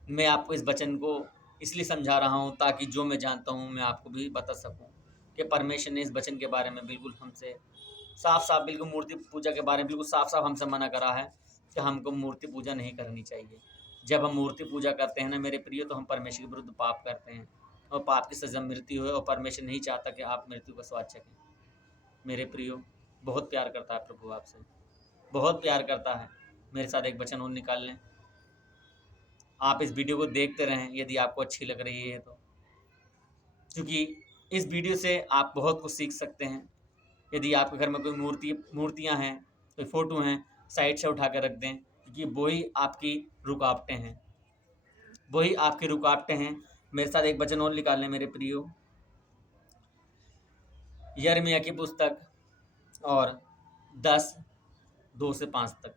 मैं आपको इस वचन को इसलिए समझा रहा हूँ ताकि जो मैं जानता हूँ मैं आपको भी बता सकूँ कि परमेश्वर ने इस वचन के बारे में बिल्कुल हमसे साफ साफ, बिल्कुल मूर्ति पूजा के बारे में बिल्कुल साफ साफ हमसे मना करा है कि हमको मूर्ति पूजा नहीं करनी चाहिए। जब हम मूर्ति पूजा करते हैं ना मेरे प्रिय, तो हम परमेश्वर के विरुद्ध पाप करते हैं और पाप की सजा मृत्यु है। और परमेश्वर नहीं चाहता कि आप मृत्यु का स्वाद चखें। मेरे प्रियो, बहुत प्यार करता है प्रभु आपसे, बहुत प्यार करता है। मेरे साथ एक वचन और निकाल लें। आप इस वीडियो को देखते रहें यदि आपको अच्छी लग रही है तो, क्योंकि इस वीडियो से आप बहुत कुछ सीख सकते हैं। यदि आपके घर में कोई मूर्तियाँ हैं, कोई फ़ोटो हैं, साइड से उठा कर रख दें, क्योंकि वही आपकी रुकावटें हैं, वही आपकी रुकावटें हैं। मेरे साथ एक वचन और निकाल लें मेरे प्रियो। यिर्मयाह की पुस्तक और 10:2 से 5 तक,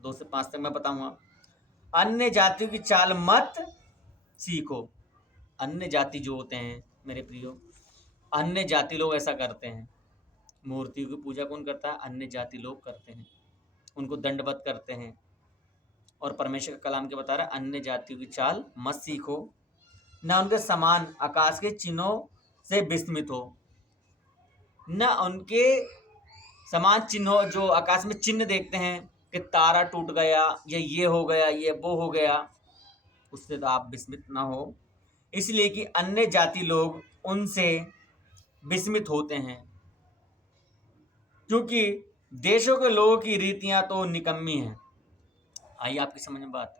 2 से 5 तक मैं बताऊँगा। अन्य जातियों की चाल मत सीखो। अन्य जाति जो होते हैं मेरे प्रियो, अन्य जाति लोग ऐसा करते हैं। मूर्तियों की पूजा कौन करता है? अन्य जाति लोग करते हैं, उनको दंडवत करते हैं। और परमेश्वर का कलाम के बता रहा है, अन्य जातियों की चाल मत सीखो, न उनके समान आकाश के चिन्हों से विस्मित हो। न उनके समान चिन्हों, जो आकाश में चिन्ह देखते हैं कि तारा टूट गया या ये हो गया, ये वो हो गया, उससे तो आप विस्मित ना हो, इसलिए कि अन्य जाति लोग उनसे विस्मित होते हैं। क्योंकि देशों के लोगों की रीतियां तो निकम्मी हैं। आइए आपकी समझ में बात।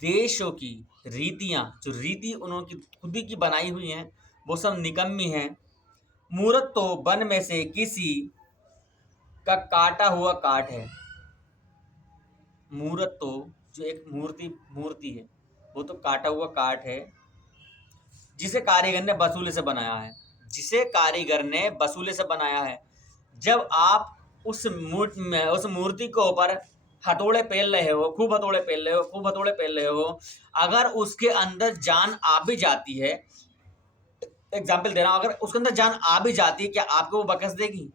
देशों की रीतियां, जो रीति उन्होंने खुद ही की बनाई हुई हैं, वो सब निकम्मी हैं। मूरत तो वन में से किसी का काटा हुआ काठ है। मूरत तो, जो एक मूर्ति है, वो तो काटा हुआ काठ है जिसे कारीगर ने वसूले से बनाया है, जिसे कारीगर ने वसूले से बनाया है। जब आप उस मूर्ति के ऊपर हथौड़े पेल रहे हो, खूब हथौड़े पेल रहे हो, खूब हथौड़े पेल रहे हो, अगर उसके अंदर जान आ भी जाती है, एग्जाम्पल दे रहा हूं, अगर उसके अंदर जान आ भी जाती है, क्या आपको वो बकस देगी?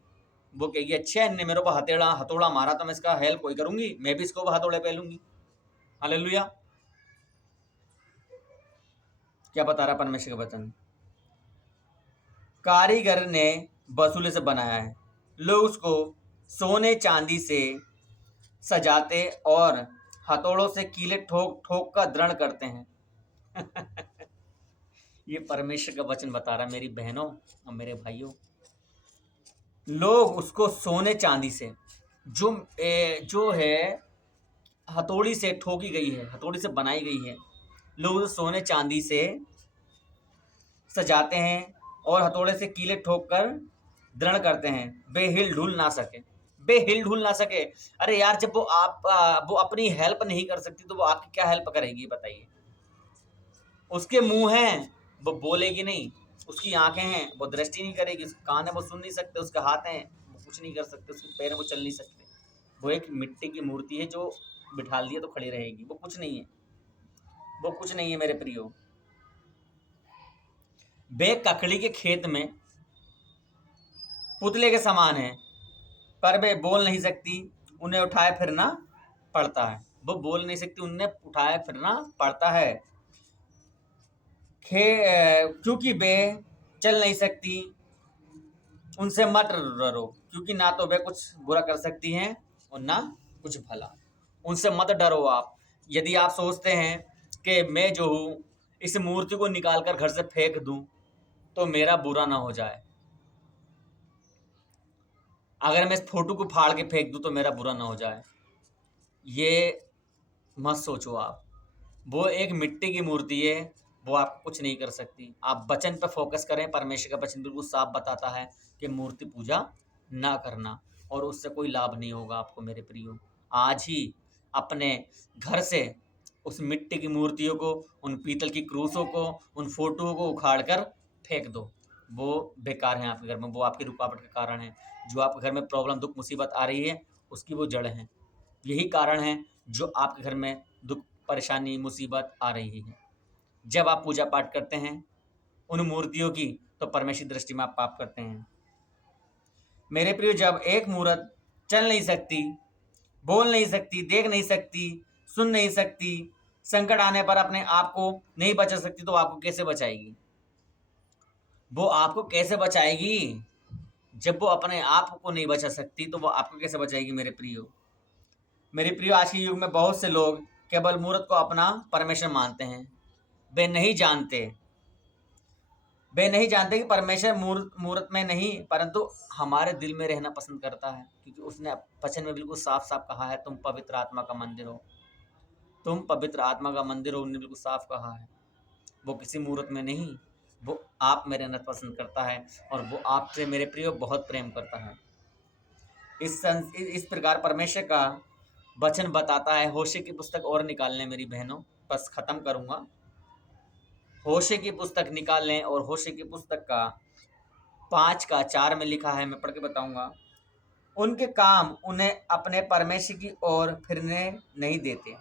वो कहेगी अच्छा है, मेरे को हथौड़ा मारा तो मैं इसका हेल्प कोई करूंगी, मैं भी इसको हथौड़े पेलूंगी। हालेलुया। क्या बता रहा परमेश्वर का वचन? कारीगर ने वसूले से बनाया है। लोग उसको सोने चांदी से सजाते और हथौड़ों से कीले ठोक ठोक कर दृढ़ करते हैं। ये परमेश्वर का वचन बता रहा है मेरी बहनों और मेरे भाइयों। लोग उसको सोने चांदी से, जो है हथौड़ी से ठोकी गई है, हथौड़ी से बनाई गई है, लोग उसे सोने चांदी से सजाते हैं और हथौड़े से कीले ठोक कर दृढ़ करते हैं, वे हिल ढुल ना सके। वे हिल ढुल ना सके। अरे यार, जब वो अपनी हेल्प नहीं कर सकती तो वो आपकी क्या हेल्प करेगी बताइए। उसके मुंह हैं, वो बोलेगी नहीं। उसकी आंखें हैं, वो दृष्टि नहीं करेगी। उसके कान है, वो सुन नहीं सकते। उसके हाथ हैं, वो कुछ नहीं कर सकते। उसके पैर हैं, वो चल नहीं सकते। वो एक मिट्टी की मूर्ति है जो बिठा दिया तो खड़ी रहेगी। वो कुछ नहीं है, वो कुछ नहीं है मेरे प्रियो। वे ककड़ी के खेत में पुतले के समान है, पर वे बोल नहीं सकती, उन्हें उठाए फिरना पड़ता है। वो बोल नहीं सकती, उन्हें उठाए फिरना पड़ता है। क्योंकि वे चल नहीं सकती, उनसे मत डरो, क्योंकि ना तो वे कुछ बुरा कर सकती हैं और ना कुछ भला। उनसे मत डरो आप। यदि आप सोचते हैं कि मैं जो हूँ इस मूर्ति को निकाल कर घर से फेंक दूं तो मेरा बुरा ना हो जाए, अगर मैं इस फोटो को फाड़ के फेंक दूं तो मेरा बुरा ना हो जाए, ये मत सोचो आप। वो एक मिट्टी की मूर्ति है, वो आपको कुछ नहीं कर सकती। आप वचन पर फोकस करें। परमेश्वर का वचन बिल्कुल साफ बताता है कि मूर्ति पूजा ना करना, और उससे कोई लाभ नहीं होगा आपको मेरे प्रियो। आज ही अपने घर से उस मिट्टी की मूर्तियों को, उन पीतल की क्रूसों को, उन फोटोओं को उखाड़ कर फेंक दो। वो बेकार हैं आपके घर में, वो आपकी रुकावट का कारण है। जो आपके घर में प्रॉब्लम, दुख, मुसीबत आ रही है, उसकी वो जड़ है। यही कारण है जो आपके घर में दुख, परेशानी, मुसीबत आ रही है। जब आप पूजा पाठ करते हैं उन मूर्तियों की, तो परमेश्वर की दृष्टि में आप पाप करते हैं मेरे प्रियो। जब एक मूर्त चल नहीं सकती, बोल नहीं सकती, देख नहीं सकती, सुन नहीं सकती, संकट आने पर अपने आप को नहीं बचा सकती, तो आपको कैसे बचाएगी? वो आपको कैसे बचाएगी? जब वो अपने आप को नहीं बचा सकती तो वो आपको कैसे बचाएगी मेरे प्रियो? मेरे प्रियो, आज के युग में बहुत से लोग केवल मूर्त को अपना परमेश्वर मानते हैं। वे नहीं जानते, वे नहीं जानते कि परमेश्वर मूर्त में नहीं परंतु हमारे दिल में रहना पसंद करता है, क्योंकि उसने वचन में बिल्कुल साफ साफ कहा है, तुम पवित्र आत्मा का मंदिर हो। तुम पवित्र आत्मा का मंदिर हो, उन्होंने बिल्कुल साफ कहा है। वो किसी मूर्त में नहीं, वो आप में रहना पसंद करता है, और वो आपसे मेरे प्रियो बहुत प्रेम करता है। इस प्रकार परमेश्वर का वचन बताता है। होशे की पुस्तक और निकाल लें मेरी बहनों, बस खत्म करूंगा। होशे की पुस्तक निकाल लें, और होशे की पुस्तक का 5:4 में लिखा है, मैं पढ़ के बताऊंगा। उनके काम उन्हें अपने परमेश्वर की ओर फिरने नहीं देते।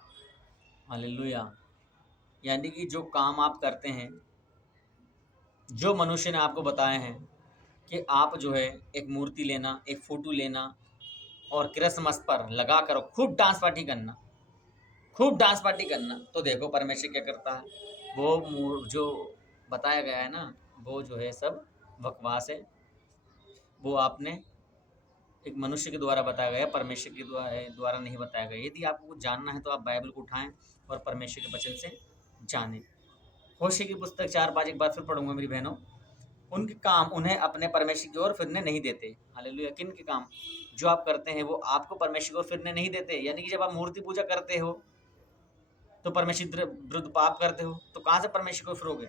हालेलुया। यानी कि जो काम आप करते हैं, जो मनुष्य ने आपको बताए हैं कि आप जो है एक मूर्ति लेना, एक फोटो लेना, और क्रिसमस पर लगा कर खूब डांस पार्टी करना, खूब डांस पार्टी करना, तो देखो परमेश्वर क्या करता है। वो जो बताया गया है ना, वो जो है सब बकवास है। वो आपने एक मनुष्य के द्वारा बताया गया, परमेश्वर के द्वारा नहीं बताया गया। यदि आपको कुछ जानना है तो आप बाइबल को उठाएं और परमेश्वर के वचन से जानें। होशे की पुस्तक 4:5 एक बार फिर पढ़ूंगा मेरी बहनों। उनके काम उन्हें अपने परमेश्वर की ओर फिरने नहीं देते। हालेलुया। किन के काम? जो आप करते हैं वो आपको परमेश्वर की ओर फिरने नहीं देते। यानी कि जब आप मूर्ति पूजा करते हो तो परमेश्वर विरुद्ध पाप करते हो, तो कहाँ से परमेश्वर को फिरोगे?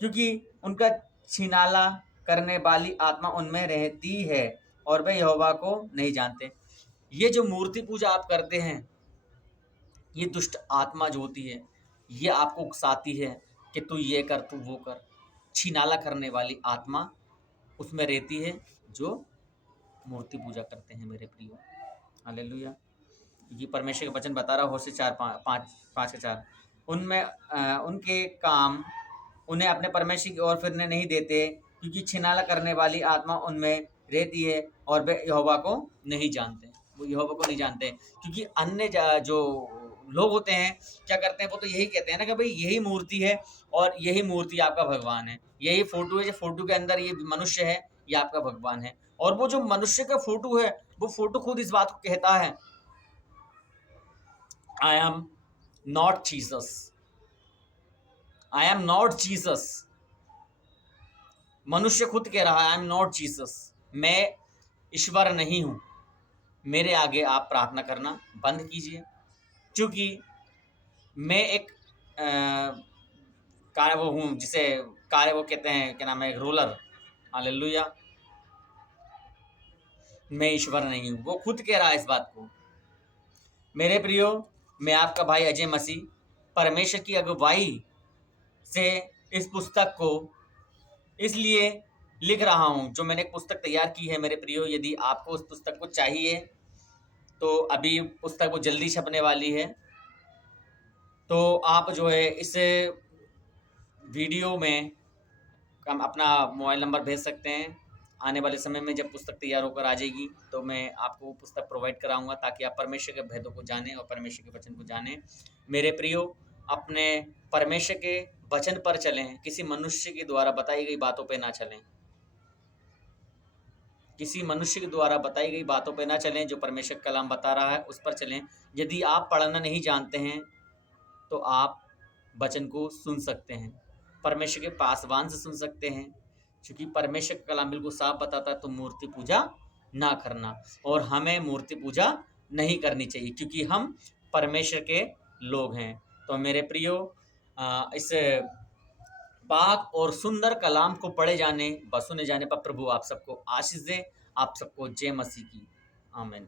क्योंकि उनका छिनाला करने वाली आत्मा उनमें रहती है और वे यहोवा को नहीं जानते। ये जो मूर्ति पूजा आप करते हैं, ये दुष्ट आत्मा जो होती है, ये आपको उकसाती है कि तू ये कर, तू वो कर। छिनाला करने वाली आत्मा उसमें रहती है जो मूर्ति पूजा करते हैं मेरे प्रियो। हालेलुया। ये परमेश्वर का वचन बता रहा, होशे 4:5 उनमें उनके काम उन्हें अपने परमेश्वर की ओर फिरने नहीं देते, क्योंकि छिनाला करने वाली आत्मा उनमें रहती है और वे यहोवा को नहीं जानते। वो यहोवा को नहीं जानते, क्योंकि अन्य जो लोग होते हैं क्या करते हैं, वो तो यही कहते हैं ना कि भाई यही मूर्ति है और यही मूर्ति आपका भगवान है, यही फोटो है, जो फोटो के अंदर ये मनुष्य है, ये आपका भगवान है। और वो जो मनुष्य का फोटो है, वो फोटो खुद इस बात को कहता है, I am not Jesus, I am not Jesus. मनुष्य खुद कह रहा है, आई एम नॉट जीसस, मैं ईश्वर नहीं हूं। मेरे आगे आप प्रार्थना करना बंद कीजिए, क्योंकि मैं एक कार्य वो हूँ जिसे कार्य वो कहते हैं, क्या नाम है, रोलर। हालेलुया। मैं ईश्वर नहीं हूँ, वो खुद कह रहा है इस बात को। मेरे प्रियो, मैं आपका भाई अजय मसीह परमेश्वर की अगुवाई से इस पुस्तक को इसलिए लिख रहा हूँ, जो मैंने एक पुस्तक तैयार की है। मेरे प्रियो, यदि आपको उस पुस्तक को चाहिए तो अभी पुस्तक वो जल्दी छपने वाली है। तो आप जो है इस वीडियो में हम अपना मोबाइल नंबर भेज सकते हैं। आने वाले समय में जब पुस्तक तैयार होकर आ जाएगी तो मैं आपको वो पुस्तक प्रोवाइड कराऊंगा, ताकि आप परमेश्वर के भेदों को जानें और परमेश्वर के वचन को जानें। मेरे प्रियो, अपने परमेश्वर के वचन पर चलें, किसी मनुष्य के द्वारा बताई गई बातों पे ना चलें। किसी मनुष्य के द्वारा बताई गई बातों पे ना चलें। जो परमेश्वर का कलाम बता रहा है उस पर चलें। यदि आप पढ़ना नहीं जानते हैं तो आप वचन को सुन सकते हैं, परमेश्वर के पासवान से सुन सकते हैं, क्योंकि परमेश्वर का कलाम बिल्कुल साफ बताता है तो मूर्ति पूजा ना करना, और हमें मूर्ति पूजा नहीं करनी चाहिए, क्योंकि हम परमेश्वर के लोग हैं। तो मेरे प्रियो, इस पाक और सुंदर कलाम को पढ़े जाने व सुने जाने पर प्रभु आप सबको आशीष दे। आप सबको जय मसीह की। आमीन।